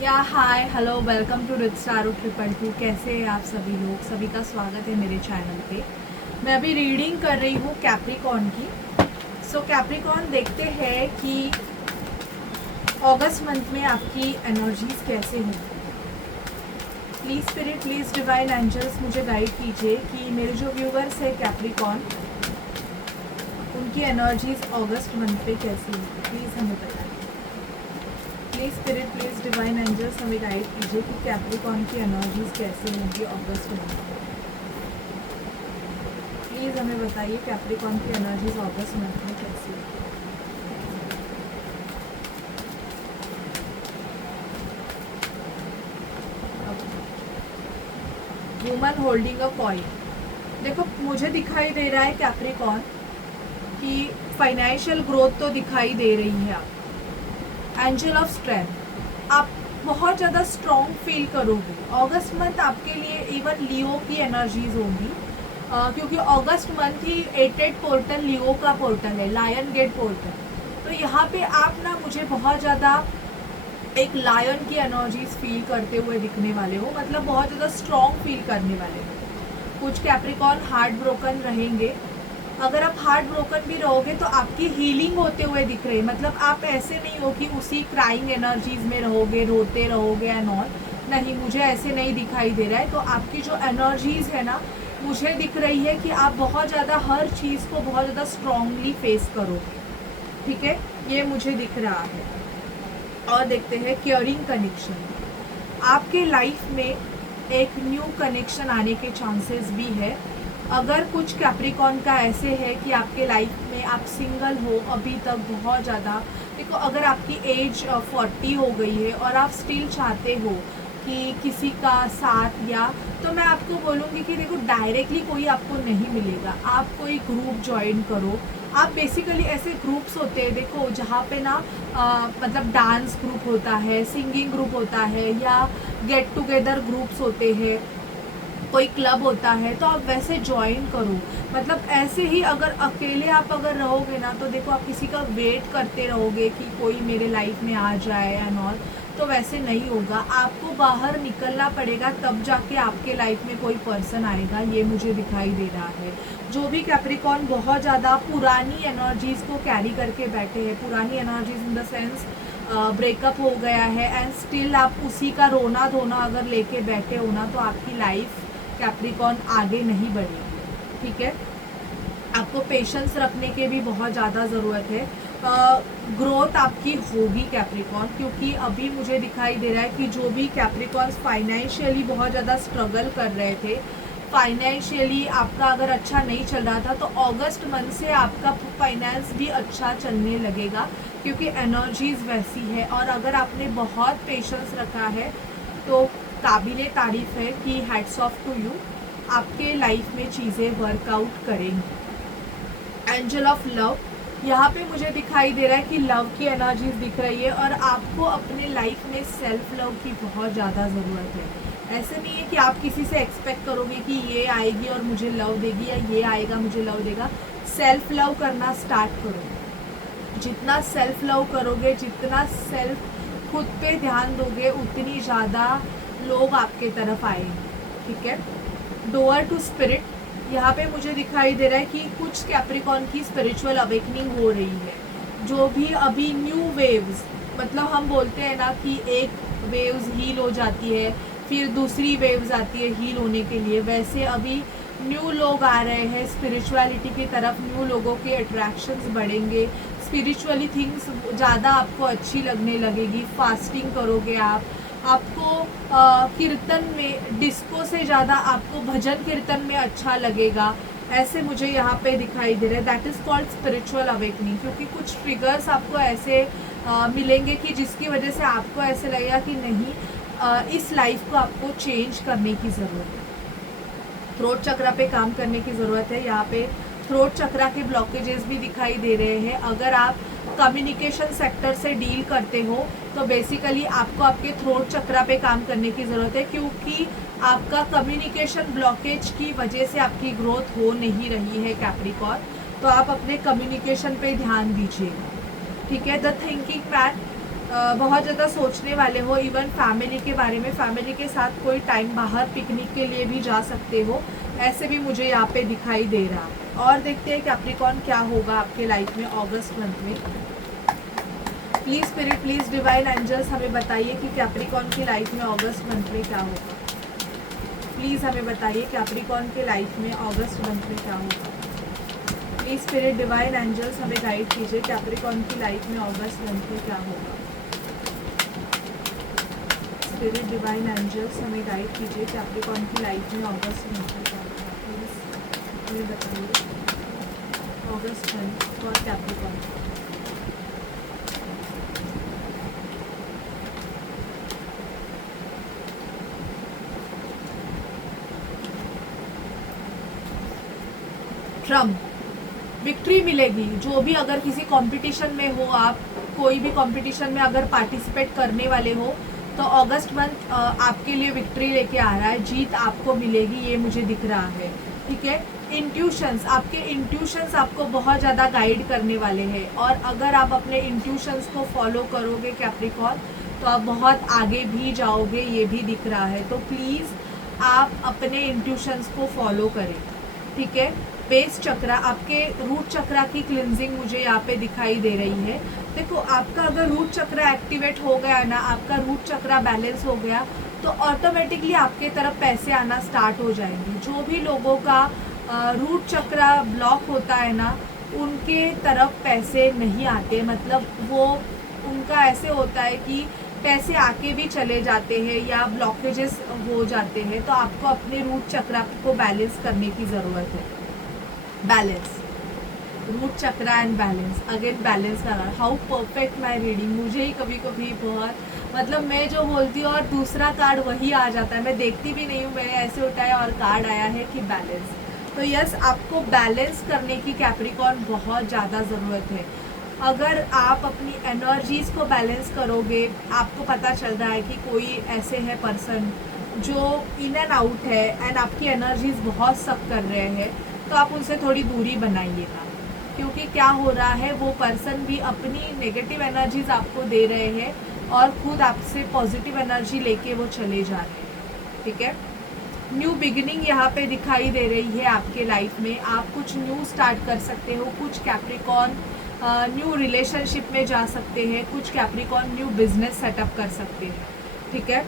या hi hello welcome to रिच स्टारो 222। कैसे हैं आप सभी लोग? सभी का स्वागत है मेरे चैनल पे। मैं अभी रीडिंग कर रही हूँ कैप्रिकॉर्न की। सो कैप्रिकॉर्न देखते हैं कि अगस्त मंथ में आपकी एनर्जीज कैसे हैं। Please spirit, please divine angels मुझे गाइड कीजिए कि मेरे जो व्यूवर्स है कैप्रिकॉर्न, उनकी एनर्जीज अगस्त मंथ पे कैसी है। प्लीज़ हमें बताइए। Please spirit, please divine angels हमें गाइड कीजिए कि कैप्रिकॉर्न की एनर्जीज कैसे होंगी अगस्त मंथ में। प्लीज़ हमें बताइए कैप्रिकॉर्न की एनर्जीज अगस्त मंथ में कैसी होंगी। Woman holding a coin. देखो मुझे दिखाई दे रहा है कैप्रिकॉर्न कि फाइनेंशियल ग्रोथ तो दिखाई दे रही है। आप एंजल ऑफ स्ट्रेंथ, आप बहुत ज़्यादा स्ट्रॉन्ग फील करोगे। अगस्त मंथ आपके लिए इवन लियो की एनर्जीज होंगी, क्योंकि अगस्त मंथ ही 88 पोर्टल लियो का पोर्टल है, लायन गेट पोर्टल। तो यहाँ पे आप ना मुझे बहुत ज़्यादा एक लायन की एनर्जीज फील करते हुए दिखने वाले हो, मतलब बहुत ज़्यादा स्ट्रॉन्ग फील करने वाले हो। कुछ कैप्रिकॉर्न हार्ट ब्रोकन रहेंगे। अगर आप हार्ट ब्रोकन भी रहोगे तो आपकी हीलिंग होते हुए दिख रहे हैं, मतलब आप ऐसे नहीं हो कि उसी क्राइंग एनर्जीज में रहोगे, रोते रहोगे एंड ऑल। नहीं, मुझे ऐसे नहीं दिखाई दे रहा है। तो आपकी जो एनर्जीज है ना, मुझे दिख रही है कि आप बहुत ज़्यादा हर चीज़ को बहुत ज़्यादा स्ट्रांगली फेस करोगे। ठीक है, ये मुझे दिख रहा है। और देखते हैं केयरिंग कनेक्शन। आपके लाइफ में एक न्यू कनेक्शन आने के चांसेस भी है। अगर कुछ कैप्रिकॉर्न का ऐसे है कि आपके लाइफ में आप सिंगल हो अभी तक बहुत ज़्यादा, देखो अगर आपकी एज 40 हो गई है और आप स्टिल चाहते हो कि किसी का साथ, या तो मैं आपको बोलूँगी कि देखो डायरेक्टली कोई आपको नहीं मिलेगा। आप कोई ग्रुप ज्वाइन करो। आप बेसिकली ऐसे ग्रुप्स होते हैं, देखो जहाँ पे ना मतलब डांस ग्रुप होता है, सिंगिंग ग्रुप होता है, या गेट टुगेदर ग्रुप्स होते हैं, कोई क्लब होता है, तो आप वैसे ज्वाइन करो। मतलब ऐसे ही अगर अकेले आप अगर रहोगे ना, तो देखो आप किसी का वेट करते रहोगे कि कोई मेरे लाइफ में आ जाए एंड ऑल, तो वैसे नहीं होगा। आपको बाहर निकलना पड़ेगा, तब जाके आपके लाइफ में कोई पर्सन आएगा। ये मुझे दिखाई दे रहा है। जो भी कैप्रिकॉर्न बहुत ज़्यादा पुरानी एनर्जीज़ को कैरी करके बैठे हैं, पुरानी energies in the sense breakup हो गया है एंड स्टिल आप उसी का रोना धोना अगर लेके बैठे हो ना, तो आपकी लाइफ कैप्रिकॉर्न आगे नहीं बढ़ेगी। ठीक है, आपको पेशेंस रखने के भी बहुत ज़्यादा ज़रूरत है। ग्रोथ आपकी होगी कैप्रिकॉर्न, क्योंकि अभी मुझे दिखाई दे रहा है कि जो भी कैप्रिकॉर्न फाइनेंशियली बहुत ज़्यादा स्ट्रगल कर रहे थे, फाइनेंशियली आपका अगर अच्छा नहीं चल रहा था, तो अगस्त मंथ से आपका फाइनेंस भी अच्छा चलने लगेगा, क्योंकि एनर्जीज वैसी है। और अगर आपने बहुत पेशेंस रखा है तो काबिले तारीफ़ है कि हैट्स ऑफ टू यू, आपके लाइफ में चीज़ें वर्कआउट करेंगी। एंजल ऑफ लव, यहाँ पे मुझे दिखाई दे रहा है कि लव की एनर्जीज दिख रही है, और आपको अपने लाइफ में सेल्फ लव की बहुत ज़्यादा ज़रूरत है। ऐसे नहीं है कि आप किसी से एक्सपेक्ट करोगे कि ये आएगी और मुझे लव देगी, या ये आएगा मुझे लव देगा। सेल्फ लव करना स्टार्ट करो। जितना सेल्फ लव करोगे, जितना सेल्फ खुद पे ध्यान दोगे, उतनी ज़्यादा लोग आपके तरफ आएंगे। ठीक है, डोअर टू स्पिरिट, यहाँ पे मुझे दिखाई दे रहा है कि कुछ कैप्रिकॉर्न की स्पिरिचुअल अवेकनिंग हो रही है। जो भी अभी न्यू वेव्स, मतलब हम बोलते हैं ना कि एक वेव्स हील हो जाती है, फिर दूसरी वेव्स आती है हील होने के लिए, वैसे अभी न्यू लोग आ रहे हैं स्पिरिचुअलिटी की तरफ। न्यू लोगों के अट्रैक्शंस बढ़ेंगे, स्पिरिचुअली थिंग्स ज़्यादा आपको अच्छी लगने लगेगी। फास्टिंग करोगे आप, आपको कीर्तन में, डिस्को से ज़्यादा आपको भजन कीर्तन में अच्छा लगेगा। ऐसे मुझे यहाँ पे दिखाई दे रहा है। That is called spiritual awakening, क्योंकि कुछ ट्रिगर्स आपको ऐसे मिलेंगे कि जिसकी वजह से आपको ऐसे लगेगा कि नहीं, इस लाइफ को आपको चेंज करने की ज़रूरत है। थ्रोट चक्रा पे काम करने की ज़रूरत है। यहाँ पे थ्रोट चक्रा के ब्लॉकेजेस भी दिखाई दे रहे हैं। अगर आप कम्युनिकेशन सेक्टर से डील करते हो, तो बेसिकली आपको आपके थ्रोट चक्रा पे काम करने की ज़रूरत है, क्योंकि आपका कम्युनिकेशन ब्लॉकेज की वजह से आपकी ग्रोथ हो नहीं रही है कैप्रिकॉर्न। तो आप अपने कम्युनिकेशन पे ध्यान दीजिएगा। ठीक है, द थिंकिंग मैन, बहुत ज़्यादा सोचने वाले हो, इवन फैमिली के बारे में, फैमिली के साथ कोई टाइम बाहर पिकनिक के लिए भी जा सकते हो, ऐसे भी मुझे यहाँ पे दिखाई दे रहा है। और देखते हैं कैप्रिकॉर्न क्या होगा आपके लाइफ में अगस्त मंथ में। Please spirit, please divine angels हमें बताइए कि कैप्रिकॉर्न की लाइफ में अगस्त मंथ में क्या होगा। प्लीज़ हमें बताइए कैप्रिकॉर्न के लाइफ में अगस्त मंथ में क्या होगा। प्लीज़ स्पिरिट डिवाइन एंजल्स हमें गाइड कीजिए कैप्रिकॉर्न की लाइफ में अगस्त मंथ में क्या होगा। स्पिरिट डिवाइन एंजल्स हमें गाइड कीजिए कैप्रिकॉर्न की लाइफ में अगस्त मंथ में क्या होगा। प्लीज़ हमें बताइए August month for Capricorn. Trump, victory मिलेगी। जो भी अगर किसी कंपटीशन में हो, आप कोई भी कंपटीशन में अगर पार्टिसिपेट करने वाले हो, तो अगस्त मंथ आपके लिए विक्ट्री लेके आ रहा है, जीत आपको मिलेगी, ये मुझे दिख रहा है। ठीक है, इंट्यूशंस, आपके इंट्यूशंस आपको बहुत ज़्यादा गाइड करने वाले हैं, और अगर आप अपने इंट्यूशंस को फॉलो करोगे कैप्रिकॉर्न, तो आप बहुत आगे भी जाओगे, ये भी दिख रहा है। तो प्लीज़ आप अपने इंट्यूशंस को फॉलो करें। ठीक है, बेस चक्रा, आपके रूट चक्रा की क्लिनजिंग मुझे यहाँ पे दिखाई दे रही है। देखो, आपका अगर रूट चक्रा एक्टिवेट हो गया ना, आपका रूट चक्रा बैलेंस हो गया, तो ऑटोमेटिकली आपके तरफ पैसे आना स्टार्ट हो जाएंगे। जो भी लोगों का रूट चक्रा ब्लॉक होता है ना, उनके तरफ पैसे नहीं आते, मतलब वो उनका ऐसे होता है कि पैसे आके भी चले जाते हैं या ब्लॉकेजेस हो जाते हैं। तो आपको अपने रूट चक्रा को बैलेंस करने की ज़रूरत है। Balance, root chakra and balance, again balance करना। हाउ परफेक्ट माई रीडिंग, मुझे ही कभी कभी बहुत, मतलब मैं जो बोलती हूँ और दूसरा कार्ड वही आ जाता है, मैं देखती भी नहीं हूँ, मैंने ऐसे उठाया और कार्ड आया है कि बैलेंस। तो यस, आपको बैलेंस करने की कैप्रिकॉर्न बहुत ज़्यादा ज़रूरत है। अगर आप अपनी एनर्जीज़ को बैलेंस करोगे, आपको पता चल रहा है कि कोई ऐसे है पर्सन जो इन एंड आउट है एंड आपकी एनर्जीज़ बहुत सक कर रहे हैं, तो आप उनसे थोड़ी दूरी बनाइएगा, क्योंकि क्या हो रहा है, वो पर्सन भी अपनी नेगेटिव एनर्जीज आपको दे रहे हैं और खुद आपसे पॉजिटिव एनर्जी लेके वो चले जा रहे हैं। ठीक है, न्यू बिगिनिंग यहाँ पे दिखाई दे रही है आपके लाइफ में। आप कुछ न्यू स्टार्ट कर सकते हो, कुछ कैप्रिकॉर्न न्यू रिलेशनशिप में जा सकते हैं, कुछ कैप्रिकॉर्न न्यू बिजनेस सेटअप कर सकते हैं। ठीक है,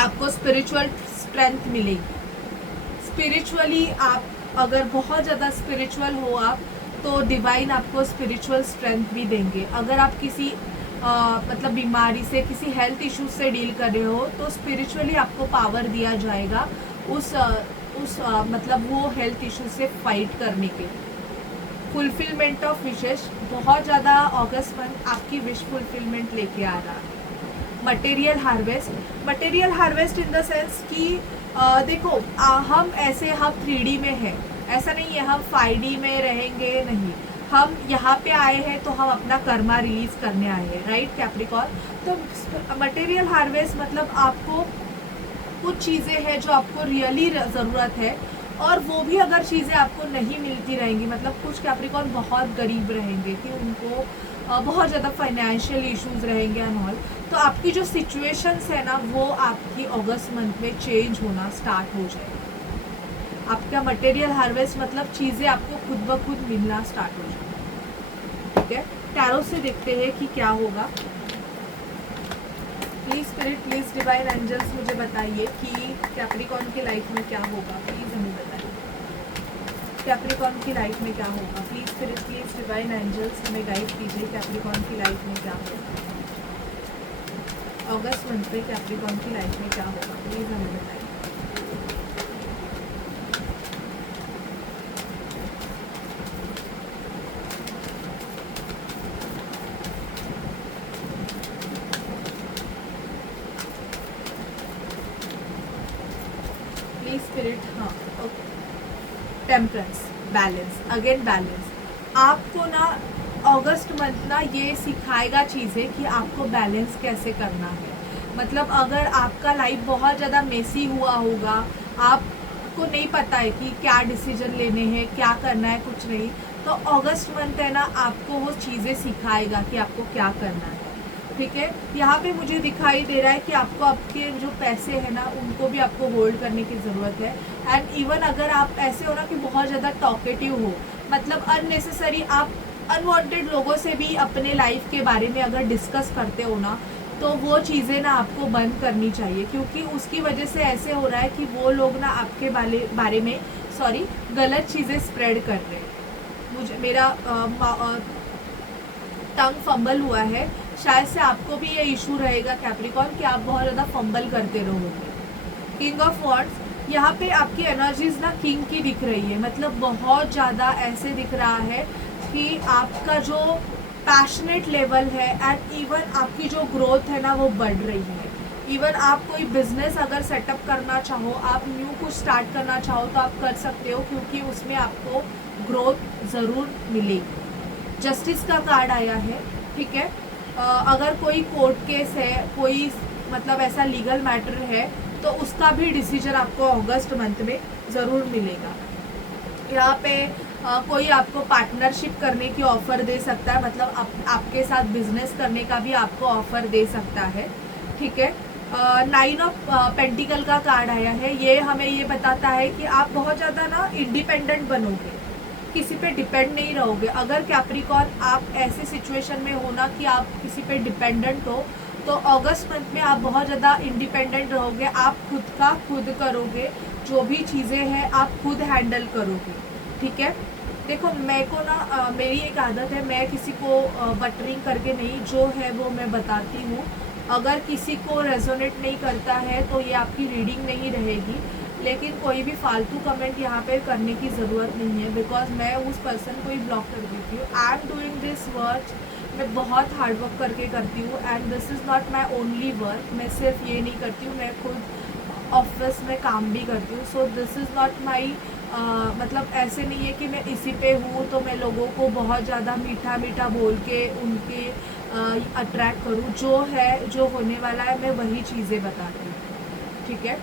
आपको स्पिरिचुअल स्ट्रेंथ मिलेगी। स्पिरिचुअली आप अगर बहुत ज़्यादा स्पिरिचुअल हो आप, तो डिवाइन आपको स्पिरिचुअल स्ट्रेंथ भी देंगे। अगर आप किसी मतलब बीमारी से, किसी हेल्थ इश्यूज से डील कर रहे हो, तो स्पिरिचुअली आपको पावर दिया जाएगा उस मतलब वो हेल्थ इश्यू से फाइट करने के। फुलफिलमेंट ऑफ विशेष, बहुत ज़्यादा अगस्त मंथ आपकी विश फुलफिलमेंट लेके आ रहा है। Material harvest, material harvest in the sense कि देखो, हम 3D में हैं, ऐसा नहीं है हम 5D में रहेंगे, नहीं, हम यहाँ पे आए हैं तो हम अपना कर्मा रिलीज करने आए हैं, राइट कैप्रिकॉर्न। तो मटेरियल हार्वेस्ट मतलब आपको कुछ चीज़ें हैं जो आपको रियली ज़रूरत है, और वो भी अगर चीज़ें आपको नहीं मिलती रहेंगी, मतलब कुछ कैप्रिकॉर्न बहुत गरीब रहेंगे कि उनको बहुत ज़्यादा फाइनेंशियल इश्यूज रहेंगे एंड ऑल, तो आपकी जो सिचुएशंस है ना, वो आपकी अगस्त मंथ में चेंज होना स्टार्ट हो जाएगा। आपका मटेरियल हार्वेस्ट मतलब चीज़ें आपको खुद ब खुद मिलना स्टार्ट हो जाएगा। ठीक है, टैरो से देखते हैं कि क्या होगा। Please spirit, please divine angels मुझे बताइए कि कैप्रिकॉर्न की लाइफ में क्या होगा। प्लीज़ हमें बताइए कैप्रिकॉर्न की लाइफ में क्या होगा। Please spirit, please divine angels हमें गाइड कीजिए कैप्रिकॉर्न की लाइफ में क्या होगा। अगस्त मंथ में कैप्रिकॉर्न की लाइफ में क्या होगा, प्लीज़ हमें बताइए। प्लीज स्पिरिट, हाँ, okay. Temperance, balance, again balance. आपको ना अगस्त मंथ ना ये सिखाएगा चीज़ें कि आपको बैलेंस कैसे करना है। मतलब अगर आपका लाइफ बहुत ज़्यादा मेसी हुआ होगा, आपको नहीं पता है कि क्या डिसीजन लेने हैं, क्या करना है, कुछ नहीं, तो अगस्त मंथ है ना, आपको वो चीज़ें सिखाएगा कि आपको क्या करना है। ठीक है। यहाँ पे मुझे दिखाई दे रहा है कि आपको आपके जो पैसे हैं ना उनको भी आपको होल्ड करने की ज़रूरत है। एंड इवन अगर आप ऐसे हो ना कि बहुत ज़्यादा टॉकेटिव हो, मतलब अननेसेसरी आप अनवांटेड लोगों से भी अपने लाइफ के बारे में अगर डिस्कस करते हो ना, तो वो चीज़ें ना आपको बंद करनी चाहिए, क्योंकि उसकी वजह से ऐसे हो रहा है कि वो लोग ना आपके बारे में गलत चीज़ें स्प्रेड कर रहे हैं। मुझे मेरा टंग फंबल हुआ है, शायद से आपको भी ये इशू रहेगा कैप्रिकॉर्न कि आप बहुत ज़्यादा फंबल करते रहोगे। किंग ऑफ वॉन्ड्स, यहाँ पे आपकी एनर्जीज ना किंग की दिख रही है, मतलब बहुत ज़्यादा ऐसे दिख रहा है कि आपका जो पैशनेट लेवल है एंड इवन आपकी जो ग्रोथ है ना वो बढ़ रही है। इवन आप कोई बिजनेस अगर सेटअप करना चाहो, आप न्यू कुछ स्टार्ट करना चाहो तो आप कर सकते हो, क्योंकि उसमें आपको ग्रोथ ज़रूर मिलेगी। जस्टिस का कार्ड आया है, ठीक है। अगर कोई कोर्ट केस है, कोई मतलब ऐसा लीगल मैटर है, तो उसका भी डिसीजन आपको अगस्त मंथ में ज़रूर मिलेगा। यहाँ पे कोई आपको पार्टनरशिप करने की ऑफ़र दे सकता है, मतलब आपके साथ बिजनेस करने का भी आपको ऑफ़र दे सकता है, ठीक है। 9 ऑफ पेंटिकल का कार्ड आया है, ये हमें ये बताता है कि आप बहुत ज़्यादा ना इंडिपेंडेंट बनोगे, किसी पे डिपेंड नहीं रहोगे। अगर कैप्रिकॉर्न आप ऐसे सिचुएशन में हो ना कि आप किसी पे डिपेंडेंट हो, तो अगस्त मंथ में आप बहुत ज़्यादा इंडिपेंडेंट रहोगे, आप खुद का खुद करोगे, जो भी चीज़ें हैं आप खुद हैंडल करोगे, ठीक है। देखो मैं को ना मेरी एक आदत है, मैं किसी को बटरिंग करके नहीं, जो है वो मैं बताती हूँ। अगर किसी को रेजोनेट नहीं करता है तो ये आपकी रीडिंग नहीं रहेगी, लेकिन कोई भी फालतू कमेंट यहाँ पे करने की ज़रूरत नहीं है, बिकॉज मैं उस पर्सन को ही ब्लॉक कर देती हूँ। I am doing this work, मैं बहुत हार्ड वर्क करके करती हूँ and this is not my only work. मैं सिर्फ ये नहीं करती हूँ, मैं खुद ऑफिस में काम भी करती हूँ। सो दिस इज़ नॉट माई मतलब ऐसे नहीं है कि मैं इसी पे हूँ तो मैं लोगों को बहुत ज़्यादा मीठा मीठा बोल के उनके अट्रैक्ट करूँ। जो है, जो होने वाला है, मैं वही चीज़ें बताती हूँ, ठीक है।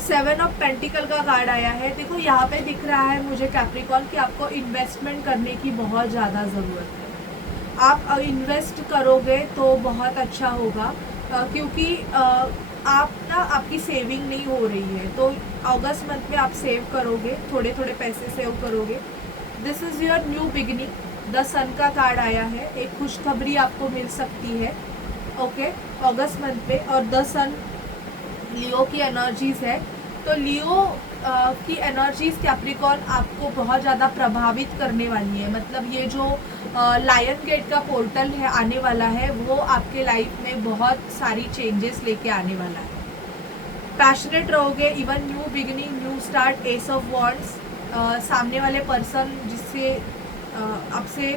7 ऑफ पेंटिकल का कार्ड आया है। देखो यहाँ पे दिख रहा है मुझे कैप्रिकॉर्न कि आपको इन्वेस्टमेंट करने की बहुत ज़्यादा ज़रूरत है। आप इन्वेस्ट करोगे तो बहुत अच्छा होगा, क्योंकि आप ना आपकी सेविंग नहीं हो रही है, तो अगस्त मंथ में आप सेव करोगे, थोड़े थोड़े पैसे सेव करोगे। This is your new beginning. The sun का कार्ड आया है, एक खुशखबरी आपको मिल सकती है, ओके, अगस्त मंथ में। और द सन लियो की एनर्जीज़ है, तो लियो की एनर्जीज़ कैप्रिकॉर्न आपको बहुत ज़्यादा प्रभावित करने वाली है। मतलब ये जो लायन गेट का पोर्टल है आने वाला है, वो आपके लाइफ में बहुत सारी चेंजेस लेके आने वाला है। पैशनेट रहोगे, even new beginning, new start, S of wands. सामने वाले पर्सन जिससे आपसे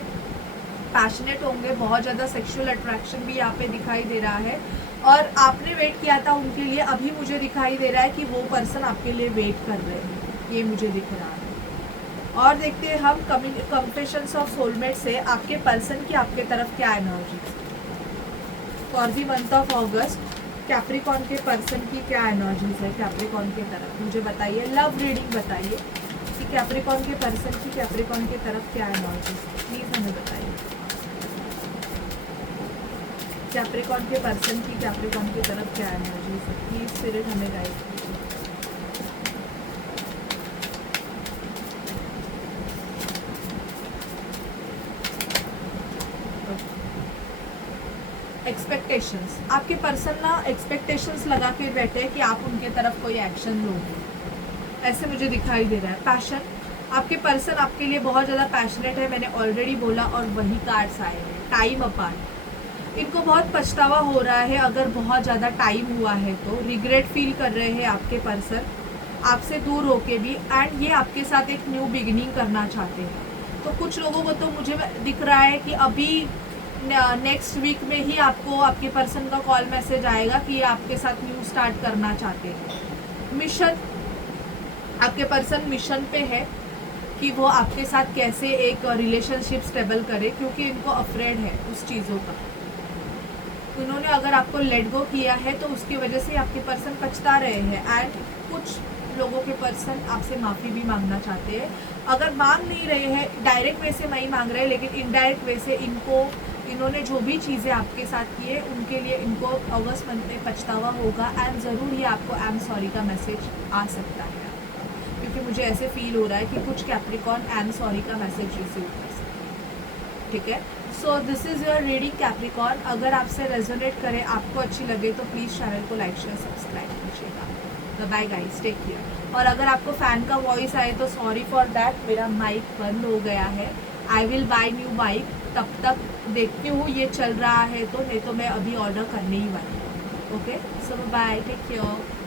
पैशनेट होंगे, बहुत ज़्यादा सेक्सुअल अट्रैक्शन भी यहाँ पे दिखाई दे रहा है, और आपने वेट किया था उनके लिए, अभी मुझे दिखाई दे रहा है कि वो पर्सन आपके लिए वेट कर रहे हैं, ये मुझे दिख रहा है। और देखते हैं हम कन्फेशंस ऑफ सोलमेट से आपके पर्सन की आपके तरफ क्या energy for the month of August. Capricorn के पर्सन की क्या एनर्जीज है कैप्रिकॉर्न के तरफ, मुझे बताइए। लव रीडिंग बताइए कि कैप्रिकॉर्न के पर्सन की कैप्रिकॉर्न के तरफ क्या एनर्जीज, प्लीज़ हमें बताइए। कैप्रिकॉर्न के पर्सन की कैप्रिकॉर्न की तरफ क्या एनर्जी है, प्लीज स्पिरिट हमें गाइड कीजिए। एक्सपेक्टेशंस, आपके पर्सन ना एक्सपेक्टेशंस लगा के बैठे हैं कि आप उनके तरफ कोई एक्शन लोगे, ऐसे मुझे दिखाई दे रहा है। पैशन, आपके पर्सन आपके लिए बहुत ज़्यादा पैशनेट है, मैंने ऑलरेडी बोला, और वही कार्ड्स आए हैं। टाइम अपार्ट, इनको बहुत पछतावा हो रहा है, अगर बहुत ज़्यादा टाइम हुआ है तो रिग्रेट फील कर रहे हैं आपके पर्सन आपसे दूर होके भी, एंड ये आपके साथ एक न्यू बिगिनिंग करना चाहते हैं। तो कुछ लोगों को तो मुझे दिख रहा है कि अभी नेक्स्ट वीक में ही आपको आपके पर्सन का कॉल मैसेज आएगा कि ये आपके साथ न्यू स्टार्ट करना चाहते हैं। मिशन, आपके पर्सन मिशन पे है कि वो आपके साथ कैसे एक रिलेशनशिप स्टेबल करे, क्योंकि इनको अफ्रेड है उस चीज़ों का। उन्होंने अगर आपको लेट गो किया है तो उसकी वजह से आपके पर्सन पछता रहे हैं, एंड कुछ लोगों के पर्सन आपसे माफ़ी भी मांगना चाहते हैं। अगर मांग नहीं रहे हैं, डायरेक्ट वे से नहीं मांग रहे, लेकिन इनडायरेक्ट वे से इनको इन्होंने जो भी चीज़ें आपके साथ की है उनके लिए इनको अगस्त मंथ में पछतावा होगा एंड ज़रूर ही आपको आई एम सॉरी का मैसेज आ सकता है, क्योंकि मुझे ऐसे फील हो रहा है कि कुछ कैप्रिकॉर्न आई एम सॉरी का मैसेज रिसीव कर सकते हैं। ठीक है, so this is your reading Capricorn. अगर आपसे रेजोनेट करे, आपको अच्छी लगे तो प्लीज़ चैनल को लाइक शेयर सब्सक्राइब कीजिएगा। Bye guys, take care. और अगर आपको फ़ैन का वॉइस आए तो सॉरी फॉर दैट, मेरा माइक बंद हो गया है। I will buy new mic, तब तक देखती हूँ ये चल रहा है तो, नहीं तो मैं अभी ऑर्डर करने ही वाली हूँ। ओके, सो बाय, टेक केयर।